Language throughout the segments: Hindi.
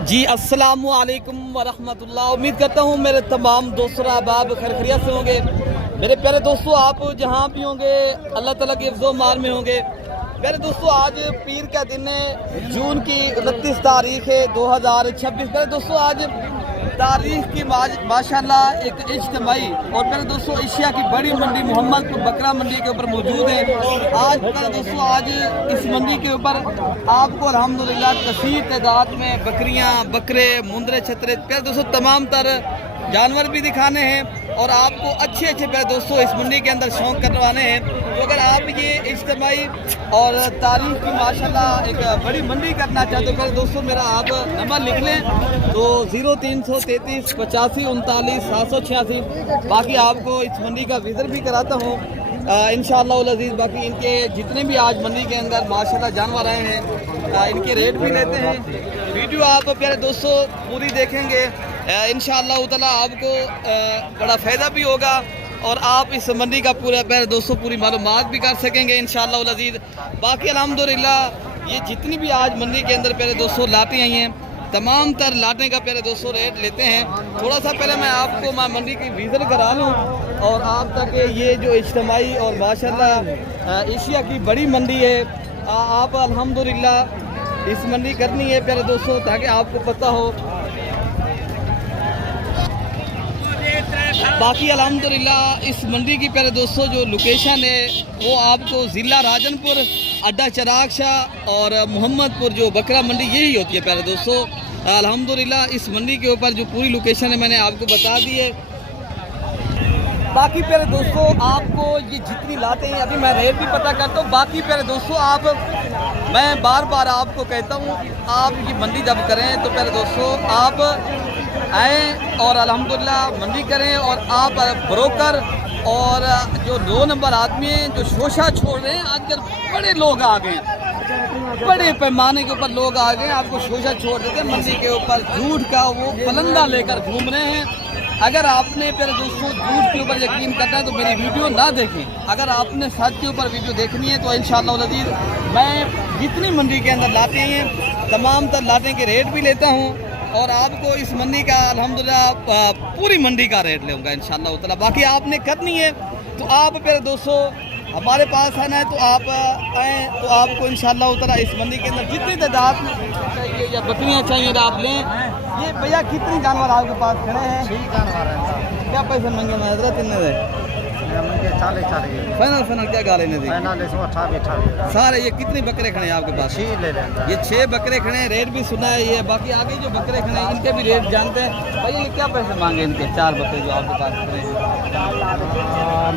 जी अस्सलामु अलैकुम वरहमतुल्लाह। उम्मीद करता हूँ मेरे तमाम दोस्तों अहबाब खैरियत से होंगे। मेरे प्यारे दोस्तों, आप जहाँ भी होंगे अल्लाह ताला के हिफ्ज़ो मान में होंगे। प्यारे दोस्तों, आज पीर का दिन है, जून की 29 तारीख है 2026। प्यारे दोस्तों, आज तारीख की माशाल्लाह एक इज्तिमाई और प्यारे दोस्तों एशिया की बड़ी मंडी मोहम्मदपुर बकरा मंडी के ऊपर मौजूद है। आज प्यारे दोस्तों, आज इस मंडी के ऊपर आपको अल्हम्दुलिल्लाह कसीर तादाद में बकरियां, बकरे, मुंदरे, छतरे, प्यारे दोस्तों तमाम तर जानवर भी दिखाने हैं और आपको अच्छे अच्छे प्यारे दोस्तों इस मंडी के अंदर शौक करवाने हैं। तो अगर आप ये इज्तिमाई और तारीख की माशाल्लाह एक बड़ी मंडी करना चाहते हो प्यारे दोस्तों, मेरा आप नंबर लिख लें तो 0333 85 39 786। बाकी आपको इस मंडी का विजिट भी कराता हूँ इंशाअल्लाह अज़ीज़। बाकी इनके जितने भी आज मंडी के अंदर माशाल्लाह जानवर आए हैं इनके रेट भी लेते हैं। वीडियो आप प्यारे दोस्तों पूरी देखेंगे इंशाअल्लाह ताला आपको बड़ा फ़ायदा भी होगा और आप इस मंडी का पूरा प्यारे दोस्तों पूरी मालूमात भी कर सकेंगे इंशाअल्लाह अज़ीज़। बाकी अल्हम्दुलिल्लाह ये जितनी भी आज मंडी के अंदर प्यारे दोस्तों लाटें आई हैं, तमाम तर लाटे का प्यारे दोस्तों रेट लेते हैं। थोड़ा सा पहले मैं आपको मंडी की विजिट करा लूँ और आप तक ये जो इज्तिमाई और माशाल्लाह एशिया की बड़ी मंडी है, आप अल्हम्दुलिल्लाह इस मंडी करनी है प्यारे दोस्तों ताकि आपको पता हो। बाकी अल्हम्दुलिल्लाह इस मंडी की प्यारे दोस्तों जो लोकेशन है वो आपको ज़िला राजनपुर, अड्डा चिराग शाह और मोहम्मदपुर जो बकरा मंडी यही होती है प्यारे दोस्तों। अल्हम्दुलिल्लाह इस मंडी के ऊपर जो पूरी लोकेशन है मैंने आपको बता दी है। बाकी प्यारे दोस्तों आपको ये जितनी लाते हैं अभी मैं रेट भी पता करता हूँ। बाकी प्यारे दोस्तों मैं बार बार आपको कहता हूँ आप ये मंडी जब करें तो प्यारे दोस्तों आप आएँ और अल्हम्दुलिल्लाह मंडी करें और आप ब्रोकर और जो 2 नंबर आदमी हैं जो शोशा छोड़ रहे हैं, आजकल बड़े लोग आ गए हैं, बड़े पैमाने के ऊपर लोग आ गए हैं, आपको शोशा छोड़ देते हैं मंडी के ऊपर झूठ का वो पलंदा लेकर घूम रहे हैं। अगर आपने प्यारे दोस्तों झूठ के ऊपर यकीन करना है तो मेरी वीडियो ना देखें। अगर आपने सच के ऊपर वीडियो देखनी है तो इंशाअल्लाह अज़ीज़ मैं जितनी मंडी के अंदर लाते हैं तमाम तर लाटे के रेट भी लेता हूँ और आपको इस मंडी का अल्हम्दुलिल्लाह पूरी मंडी का रेट लूँगा इंशाअल्लाह ताला। बाकी आपने करनी है तो आप प्यारे दोस्तों हमारे पास आना है तो आप आएँ तो आपको इंशाअल्लाह ताला इस मंडी के अंदर जितनी तादाद में चाहिए या बकरियाँ चाहिए आप लें। ये भैया कितनी जानवर आपके पास खड़े हैं? 6 जानवर हैं। क्या पैसे मंगे मैं हजरत इन्हें दे फाइनल क्या गाले ने दी सारे। ये कितने बकरे खड़े हैं आपके पास? 6 ले लें। ये 6 बकरे खड़े हैं, रेट भी सुना है ये। बाकी आगे जो बकरे खड़े हैं इनके भी रेट जानते हैं। भाई ये क्या पैसे मांगे इनके 4 बकरे जो आपके पास खड़े हैं?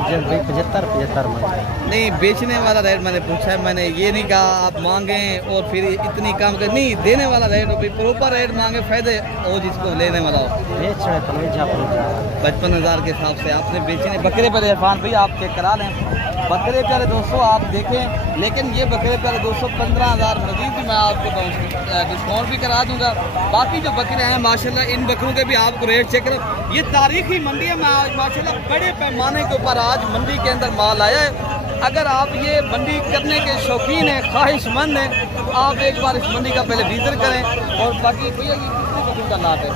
75 में नहीं, बेचने वाला रेट मैंने पूछा है, मैंने ये नहीं कहा आप मांगे और फिर इतनी काम कर नहीं देने वाला रेट हो, प्रॉपर रेट मांगे फायदे हो जिसको लेने वाला हो। 55,000 के हिसाब से आपने बेचने बकरे पर इरफान भैया आप चेक करा लें। बकरे प्यारे दोस्तों आप देखें, लेकिन ये बकरे प्यारे दोस्तों 15,000 मजीद भी मैं आपको डिस्काउंट भी करा दूंगा। बाकी जो बकरे हैं माशाल्लाह इन बकरों के भी आपको रेट चेक करें। ये तारीखी मंडी है, मैं आज माशाल्लाह बड़े पैमाने के ऊपर आज मंडी के अंदर माल आया है। अगर आप ये मंडी करने के शौकीन हैं, ख्वाहिशमंद हैं, तो आप एक बार इस मंडी का पहले विजिट करें। और बाकी भैया ये कितने बकरों का लाभ है?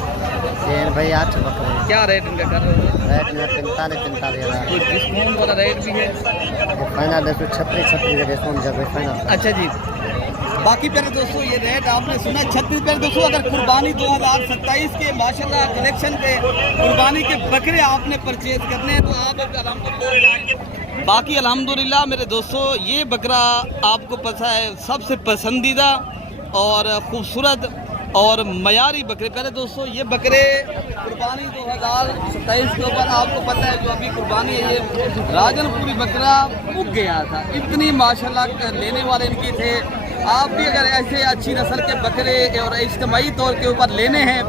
भाई 8 बकरे। क्या रेट इनका कर रहे हो? रेट में 45,000। कोई डिस्काउंट वाला रेट भी है? फाइनल 36 का डिस्काउंट जब फाइनल। अच्छा जी। बाकी प्यारे दोस्तों ये रेट आपने सुना 36 प्यारे दोस्तों। अगर कुर्बानी 2027 के माशाल्लाह कलेक्शन पे कुर्बानी के बकरे आपने परचेज करने हैं तो आप अल्हम्दुलिल्लाह। बाकी अल्हम्दुलिल्लाह मेरे दोस्तों ये बकरा आपको पता है सबसे पसंदीदा और ख़ूबसूरत और मयारी बकरे। पहले दोस्तों ये बकरे कुर्बानी 2027 के ऊपर आपको पता है जो अभी कुर्बानी है ये राजनपुरी बकरा उग गया था, इतनी माशाल्लाह लेने वाले इनके थे। आप भी अगर ऐसे अच्छी नस्ल के बकरे और इज्तिमाई तौर के ऊपर लेने हैं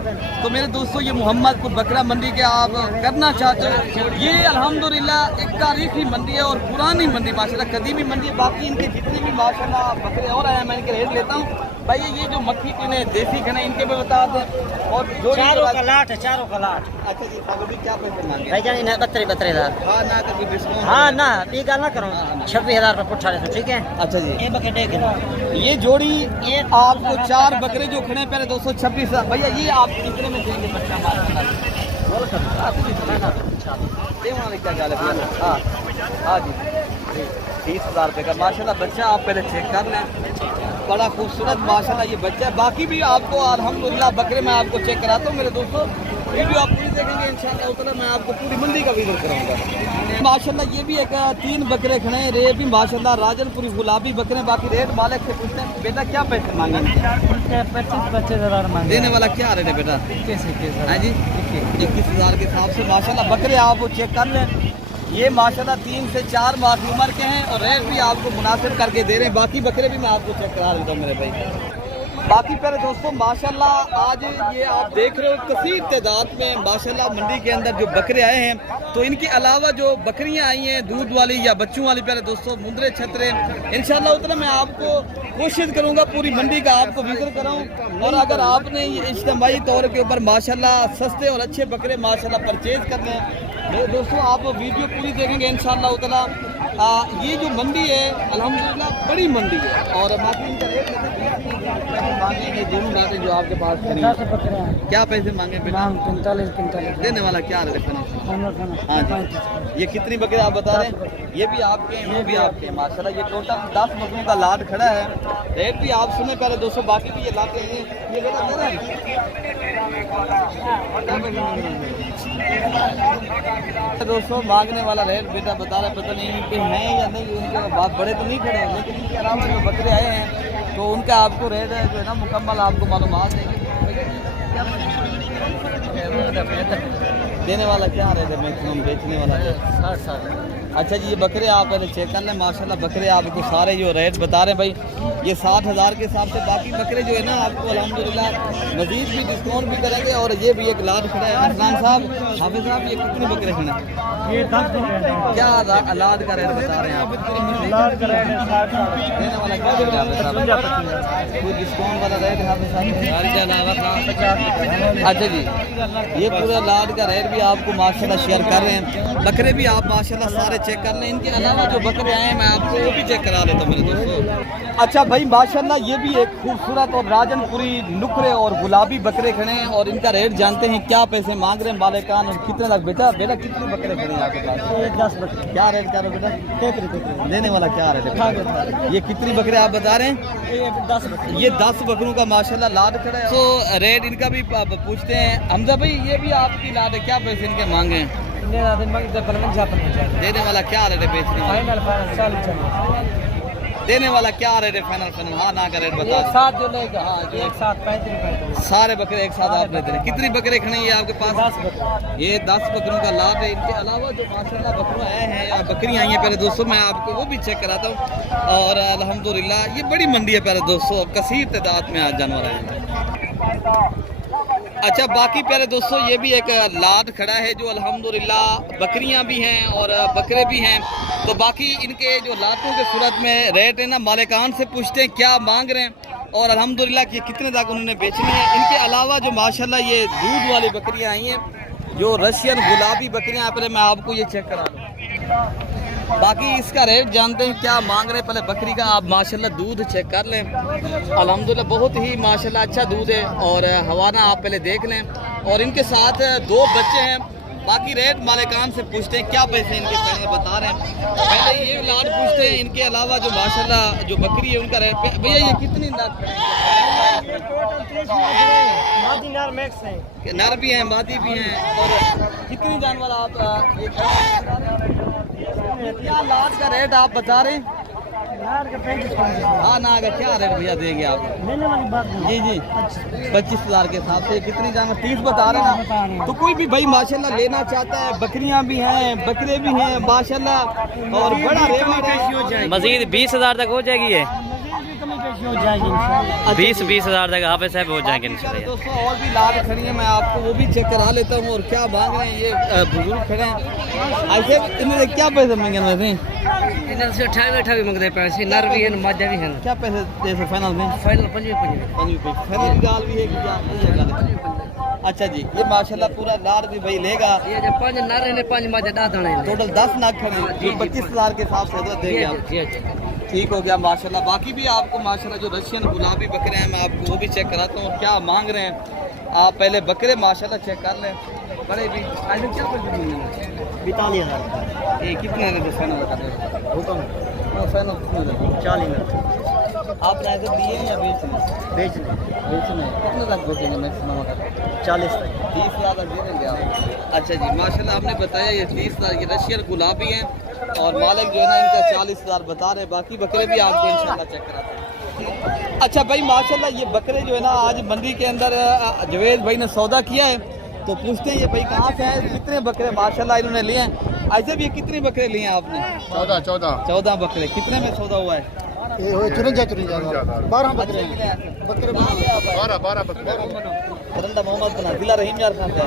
तो मेरे दोस्तों ये मोहम्मदपुर बकरा मंडी के आप करना चाहते हो। ये अल्हम्दुलिल्लाह एक तारीखी मंडी है और पुरानी मंडी माशाल्लाह कदीमी मंडी है। बाकी इनके जितने भी माशाल्लाह बकरे और आए हैं मैं इनके रेट लेता हूँ। भाई ये जो मक्खी खने देसी खने इनके भी बता दें और जोड़ी चारों के का लाट है, चारों का लाट। अच्छा जी अभी क्या पैसे मांगे भाईजान इन्हें 72,000 हाँ ना कभी डिस्काउंट हाँ ना ये गल ना करो, 26,000 रुपये पुट्ठा ले, ठीक है। अच्छा जी ये बकेट एक है। ये जोड़ी ये आपको 4 बकरे जो खड़े हैं पहले 226 भैया ये आप कितने में देंगे बच्चा क्या गाल है भैया? हाँ हाँ जी 30,000 रुपये का माशाल्लाह बच्चा आप पहले चेक कर लें, बड़ा खूबसूरत माशाल्लाह ये बच्चा है। बाकी भी आपको अल्हम्दुलिल्लाह बकरे मैं आपको चेक कराता हूँ मेरे दोस्तों, वीडियो आप पूरी देखेंगे इंशाअल्लाह उतना मैं आपको पूरी मंडी का विजिट कराऊंगा। माशाल्लाह ये भी एक 3 बकरे खड़े हैं, ये भी माशाल्लाह राजनपुरी गुलाबी बकरे। बाकी रेट मालिक से पूछते हैं बेटा क्या पैसे मांगे? 25,000 मांगे। देने वाला क्या रेट है बेटा? 21,000 हाँ जी 21,000 के हिसाब से माशाल्लाह बकरे आप चेक कर लें। ये माशाल्लाह 3 से 4 माह की उम्र के हैं और रेट भी आपको मुनासिब करके दे रहे हैं। बाकी बकरे भी मैं आपको चेक करा देता हूँ मेरे भाई। बाकी पहले दोस्तों माशाल्लाह आज ये आप देख रहे हो कसीर तादाद में माशाल्लाह मंडी के अंदर जो बकरे आए हैं, तो इनके अलावा जो बकरियां आई हैं दूध वाली या बच्चों वाली पहले दोस्तों मुंदरे छतरे इंशाल्लाह उतना मैं आपको कोशिश करूंगा पूरी मंडी का आपको विजिट कराऊं। और अगर आपने ये इज्तिमाई तौर के ऊपर माशाल्लाह सस्ते और अच्छे बकरे माशाल्लाह परचेज करने हैं मेरे दोस्तों आप वीडियो पूरी देखेंगे इंशाल्लाह उतना। ये जो मंडी है अल्हम्दुलिल्लाह बड़ी मंडी है और बाकी इनका रेट मांगेंगे दोनों बातें जो आपके पास खड़ी हैं। क्या पैसे मांगे बेटा? 45 देने वाला क्या रेट है? हाँ जी ये कितनी बकरे आप बता रहे हैं? ये भी आपके हैं वो भी आपके हैं माशाल्लाह। ये टोटल 10 बकरों का लाट खड़ा है। रेट भी आप सुने पहले दोस्तों, बाकी भी ये लाते हैं। ये बेटा दे रहे हैं दोस्तों मांगने वाला रेट बेटा बता रहे, पता नहीं इनके हैं या नहीं, उनके बात बड़े तो नहीं खड़े हैं, लेकिन इनके अलावा जो बकरे आए हैं तो उनका आपको रेट है जो है ना मुकम्मल आपको मालूमात देंगे। देने वाला क्या रेट है मैक्सिमम बेचने वाला? 60। अच्छा जी ये बकरे आप पहले चेक कर लें माशाल्लाह बकरे आपको सारे जो रेट बता रहे हैं भाई ये 60,000 के हिसाब से। बाकी बकरे जो है ना आपको अल्हम्दुलिल्लाह मजीद भी डिस्काउंट भी करेंगे। और ये भी एक लाट खड़ा है अफनान साहब हाफिज साहब, ये कितने बकरे खड़े हैं? ये 10 क्या लाट का रेट बता रहे हैं आप? लाट का रेट है 60। देने वाला क्या रेट है हाफिज साहब? कोई डिस्काउंट वाला रेट है हाफिज साहब? अच्छा जी ये पूरा लाट का रेट भी आपको माशाल्लाह शेयर कर रहे हैं। बकरे भी आप माशाल्लाह सारे चेक कर लें। इनके अलावा जो बकरे आए हैं मैं आपको वो भी चेक करा देता हूँ मेरे दोस्तों। अच्छा भाई माशाल्लाह ये भी एक खूबसूरत और राजनपुरी नुकरे और गुलाबी बकरे खड़े हैं और इनका रेट जानते हैं क्या पैसे मांग रहे हैं मालिकान और कितने तक? बेटा बेटा कितने बकरे खड़े हैं आपके पास? 10 बकरे। क्या रेट कर रहे हो बेटा? देने वाला क्या रेट है? ये कितनी बकरे आप बता रहे हैं? ये 10 बकरे। ये 10 बकरों का माशाल्लाह लाट खड़ा है। तो रेट इनका भी पूछते हैं। हमजा भाई ये भी आपकी लाट है, क्या पैसे इनके मांगे हैं? देने वाला क्या रेट है बेचने वाला? देने वाला क्या रेट है फाइनल? हाँ ना का रेट बता। एक साथ जो लेगा हाँ एक साथ 35 सारे बकरे एक साथ आप लेते हैं। कितनी बकरे खड़े हैं आपके पास? 10 बकरे। ये 10 बकरों का लाभ है। इनके अलावा जो माशाल्लाह बकरे आए हैं या बकरियां आई हैं पहले दोस्तों मैं आपको वो भी चेक कराता हूँ। और अल्हम्दुलिल्लाह ये बड़ी मंडी है पहले दोस्तों, कसीर तादाद में आज जानवर आए हैं। अच्छा बाकी प्यारे दोस्तों ये भी एक लाट खड़ा है जो अल्हम्दुलिल्लाह बकरियां भी हैं और बकरे भी हैं। तो बाकी इनके जो लातों के सूरत में रेट है ना मालिकान से पूछते हैं क्या मांग रहे हैं और अल्हम्दुलिल्लाह कि कितने तक उन्होंने बेचनी है। इनके अलावा जो माशाल्लाह ये दूध वाली बकरियां आई हैं जो रशियन गुलाबी बकरियां, पहले मैं आपको ये चेक करा दूँ। बाकी इसका रेट जानते हैं क्या मांग रहे हैं। पहले बकरी का आप माशाल्लाह दूध चेक कर लें, अल्हम्दुलिल्लाह बहुत ही माशाल्लाह अच्छा दूध है और हवाना आप पहले देख लें। और इनके साथ 2 बच्चे हैं। बाकी रेट मालिकान से पूछते हैं क्या पैसे इनके पहले बता रहे हैं। पहले ये लाट पूछते हैं। इनके अलावा जो माशाल्लाह जो बकरी है उनका रेट भैया ये कितनी नर भी हैं मादी भी हैं और कितनी जानवर आप ये क्या लाट का रेट आप बता रहे हैं? हाँ ना का क्या रेट भैया देंगे आप? जी जी 25,000 के हिसाब से। कितनी जानवर? 30 बता रहे हैं ना। तो कोई भी भाई माशाल्लाह लेना चाहता है, बकरियां भी हैं बकरे भी हैं माशाल्लाह और बड़ा रेट है। मजीद 20,000 तक हो जाएगी ये। काफी हो जाएगी इंशाल्लाह। 20-20 हज़ार तक यहाँ पे साहब हो जाएंगे बाकी इंशाल्लाह। दोस्तों और भी लाल खड़ी है, मैं आपको वो भी चेक करा लेता हूँ। और क्या मांग रहे हैं ये बुजुर्ग खड़े हैं, ऐसे इन्हें क्या पैसे मांगे वैसे? इन्हें से 28 मंगते पैसे, नर भी है माजा भी है। क्या पैसे जैसे फाइनल में? फाइनल 25 फाइनल की गाल भी है कि क्या? ये गाल है। अच्छा जी, ये माशाल्लाह पूरा लाड़ भी भाई लेगा। ये जो 5 नर है 5 माजा 10 दाने हैं। टोटल 10 नाग खड़े हैं, जो 25,000 के हिसाब से हजरत देंगे आप। जी जी। ठीक हो गया माशाल्लाह। बाकी भी आपको माशाल्लाह जो रशियन गुलाबी बकरे हैं मैं आपको वो भी चेक कराता हूँ क्या मांग रहे हैं। आप पहले बकरे माशाल्लाह चेक कर लें। बड़े भी आज क्या पैसे मिलेंगे? 42,000 ये कितने ने फाइनल कर रहे हो? हुक्म फाइनल कितने? 40 में आपने ऐसे दिए हैं या बेचने? बेचने बेचने कितने तक बेचेंगे मैक्सिमम? अगर 40 तक 30,000 तक दे देंगे आप। अच्छा जी माशाल्लाह, आपने बताया ये 30,000 ये रशियन गुलाबी हैं और मालिक जो है ना इनका 40,000 बता रहे हैं। बाकी बकरे भी आपको इंशाल्लाह चेक कराते हैं। अच्छा भाई माशाल्लाह, ये बकरे जो है ना आज मंडी के अंदर जवेद भाई ने सौदा किया है, तो पूछते हैं ये भाई कहाँ से हैं, कितने बकरे माशाल्लाह इन्होंने लिए हैं। ऐसे भी ये कितने बकरे लिए हैं आपने? 14 बकरे। कितने में सौदा हुआ है? ये हो 54 12 बकरे बकरे 12 बकरे। करंदा मोहम्मद बना जिला रहीम यार खान है।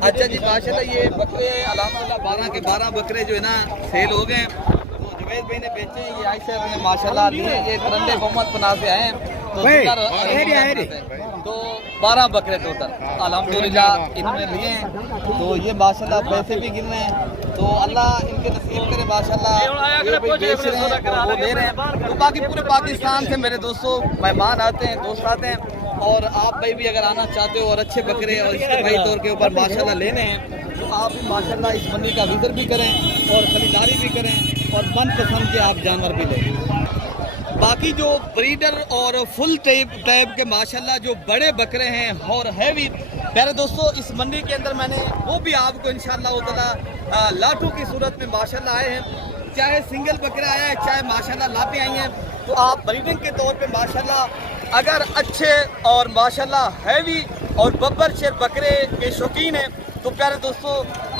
अच्छा जी माशाल्लाह, ये बकरे अल्हम्दुलिल्लाह 12 के 12 बकरे जो है ना सेल हो गए। तो जुबैद भाई ने बेचे हैं, ये आयशा ने माशाल्लाह लिए। ये करंदे मोहम्मद बना से आए हैं, तो जिला रहीम यार खान से। तो 12 बकरे टोटल अल्हम्दुलिल्लाह इन्होंने लिए हैं। तो ये माशाल्लाह पैसे भी गिन रहे हैं, तो अल्लाह इनके नसीब करे माशाल्लाह। ये भाई बेच रहे हैं और वो ले रहे हैं। तो बाकी पूरे पाकिस्तान से मेरे दोस्तों मेहमान आते हैं, दोस्त आते हैं। और आप भाई भी अगर आना चाहते हो और अच्छे बकरे और इसके भाई तौर के ऊपर माशाल्लाह लेने हैं, तो आप भी माशाल्लाह इस मंडी का विजिट भी करें और खरीदारी भी करें और मनपसंद के आप जानवर भी लें। बाकी जो ब्रीडर और फुल टाइप के माशाल्लाह जो बड़े बकरे हैं और हैवी प्यारे दोस्तों, इस मंडी के अंदर मैंने वो भी आपको इंशाल्लाह ताला लाटू की सूरत में माशाल्लाह आए हैं। चाहे सिंगल बकरा आया है, चाहे माशाल्लाह लाते आई हैं, तो आप ब्रीडिंग के तौर पे माशाल्लाह अगर अच्छे और माशाल्लाह हैवी और बब्बर शेर बकरे के शौकीन हैं, तो प्यारे दोस्तों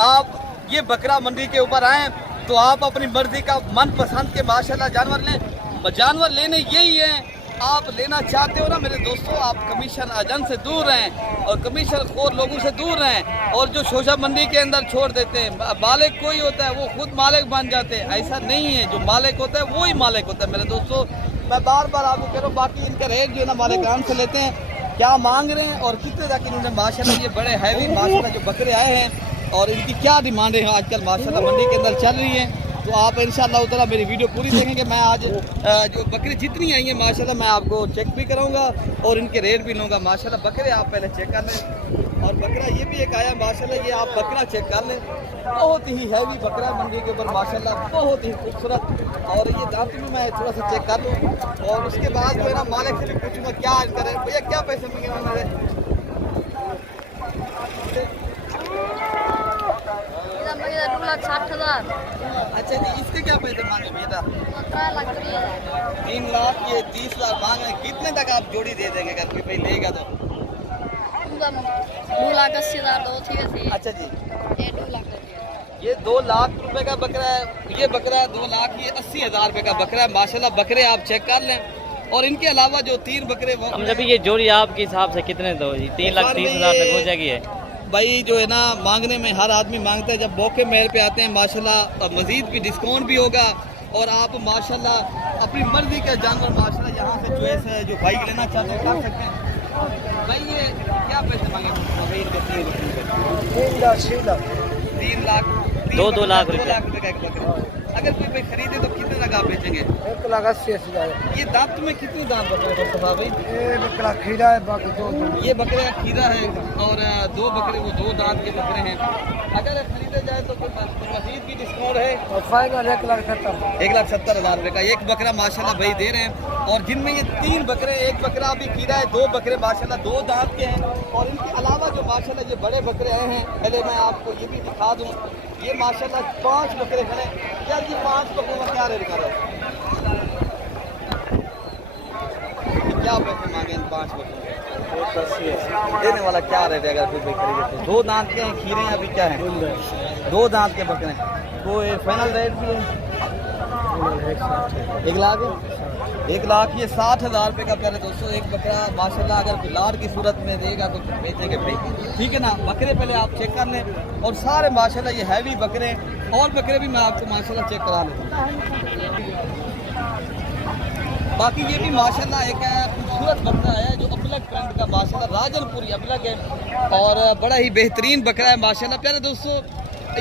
आप ये बकरा मंडी के ऊपर आएँ, तो आप अपनी मर्जी का मनपसंद के माशाल्लाह जानवर लें। जानवर लेने यही है, आप लेना चाहते हो ना मेरे दोस्तों, आप कमीशन एजेंट से दूर रहें और कमीशन खोर लोगों से दूर रहें। और जो शोशा मंडी के अंदर छोड़ देते हैं, मालिक कोई होता है वो खुद मालिक बन जाते हैं, ऐसा नहीं है। जो मालिक होता है वो ही मालिक होता है मेरे दोस्तों। मैं बार बार आपको कह रहा हूँ। बाकी इनका रेट जो है ना मालिकान से लेते हैं, क्या मांग रहे हैं और कितने तक इन्होंने माशाल्लाह ये बड़े हैवी माशाल्लाह जो बकरे आए हैं और इनकी क्या डिमांड है आजकल माशाल्लाह मंडी के अंदर चल रही है। तो आप इंशाअल्लाह ताला मेरी वीडियो पूरी देखेंगे। मैं आज जो बकरी जितनी आई हैं माशाल्लाह मैं आपको चेक भी कराऊंगा और इनके रेट भी लूँगा माशाल्लाह। बकरे आप पहले चेक कर लें। और बकरा ये भी एक आया माशाल्लाह, ये आप बकरा चेक कर लें, बहुत ही हैवी बकरा मंडी के ऊपर माशाल्लाह, बहुत ही खूबसूरत। और ये दांत भी मैं थोड़ा सा चेक कर लूँ और उसके बाद जो है ना मालिक से भी पूछूँगा क्या करें भैया, क्या पैसे मिलेंगे हमारे? मेरा 2,60,000। अच्छा जी, इसके क्या पैसे मांगे बेटा? 3,30,000। 3 लाख ये 30,000 मांग रहे हैं। कितने तक आप जोड़ी दे देंगे अगर कोई भाई लेगा तो? 2,80,000 दो थी वैसे। अच्छा जी, ये 2 लाख का दिया। ये 2 लाख रुपए का बकरा है। ये बकरा 2 लाख, ये 80,000 रुपए का बकरा है माशाल्लाह। बकरे आप चेक कर लें। और इनके अलावा जो 3 बकरे वो हम जब ये जोड़ी आपके हिसाब से कितने दो जी? 3,30,000 तक हो जाएगी है भाई। जो है ना मांगने में हर आदमी मांगता है, जब मौके मेल पे आते हैं माशाल्लाह मजीद भी डिस्काउंट भी होगा। और आप माशाल्लाह अपनी मर्जी का जानवर माशाल्लाह यहाँ से चॉइस है, जो बाइक लेना चाहते हैं कर सकते हैं। भाई ये क्या पैसे मांगे भाई इनके? 3 लाख 6 लाख 3 लाख 2 लाख 2 लाख रुपए का एक बकरा। अगर कोई भाई खरीदे तो कितने तक आप बेचेंगे? 1,80,000। ये दांत में कितनी दांत बकरे मुस्तफा भाई? ये बकरा खीरा है, बाकी 2 ये बकरे का खीरा है और 2 बकरे वो 2 दांत के बकरे हैं। अगर खरीदे जाए तो मजीद भी डिस्काउंट है। और फाइनल 1,70,000। 1,70,000 रुपए का एक बकरा माशाल्लाह भाई दे रहे हैं। और जिनमें ये 3 बकरे, एक बकरा अभी खीरा है, 2 बकरे माशाल्लाह 2 दांत के हैं। और इनके अलावा जो माशाल्लाह ये बड़े बकरे आए हैं, पहले मैं आपको ये भी दिखा दूँ। ये माशाल्लाह 5 बकरे खड़े। यार ये 5 बकरों का क्या रेट कर रहे हैं? क्या पैसे मांगे इन 5 बकरों? देने वाला क्या रेट है अगर कोई भाई खरीदे तो? 2 दांत के हैं, खीरे हैं अभी क्या है? 2 दांत के बकरे हैं। तो ये फाइनल रेट भी है 1 लाख है। 1,60,000 रुपये का प्यारे दोस्तों एक बकरा माशाल्लाह। अगर कोई लाड की सूरत में देगा तो बेचेंगे भाई, ठीक है ना। बकरे पहले आप चेक कर लें, और सारे माशाल्लाह ये हैवी बकरे, और बकरे भी मैं आपको माशाल्लाह चेक करा लेता हूँ। बाकी ये भी माशाल्लाह एक खूबसूरत बकरा है जो अबलग प्रिंट का माशाल्लाह राजनपुरी अबलग है, और बड़ा ही बेहतरीन बकरा है माशाल्लाह। प्यारे दोस्तों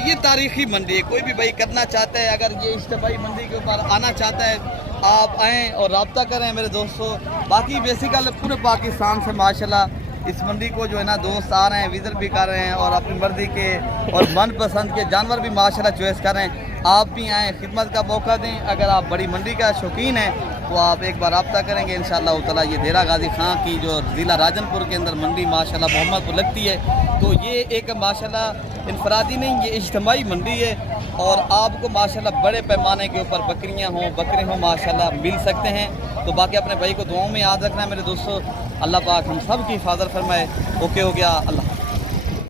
ये तारीखी मंडी है, कोई भी भाई करना चाहता है, अगर ये इज्तिमाई मंडी के ऊपर आना चाहता है आप आएँ और रब्ता करें मेरे दोस्तों। बाकी बेसिकल पूरे पाकिस्तान से माशाल्लाह इस मंडी को जो है ना दोस्त आ रहे हैं, विजिट भी कर रहे हैं, और अपनी मर्जी के और मनपसंद के जानवर भी माशाल्लाह चॉइस कर रहे हैं। आप भी आएँ, खिदमत का मौका दें। अगर आप बड़ी मंडी का शौकीन हैं तो आप एक बार रब्ता करेंगे इंशाअल्लाह ताला। ये देरा गाजी खां की जो ज़िला राजनपुर के अंदर मंडी माशाल्लाह मोहम्मदपुर लगती है, तो ये एक माशाल्लाह इनफरादी नहीं, ये इज्तिमाई मंडी है, और आपको माशाल्लाह बड़े पैमाने के ऊपर बकरियां हों बकरे हों माशाल्लाह मिल सकते हैं। तो बाकी अपने भाई को दुआओं में याद रखना है मेरे दोस्तों। अल्लाह पाक हम सब की हिफाजत फरमाए। ओके हो गया, अल्लाह।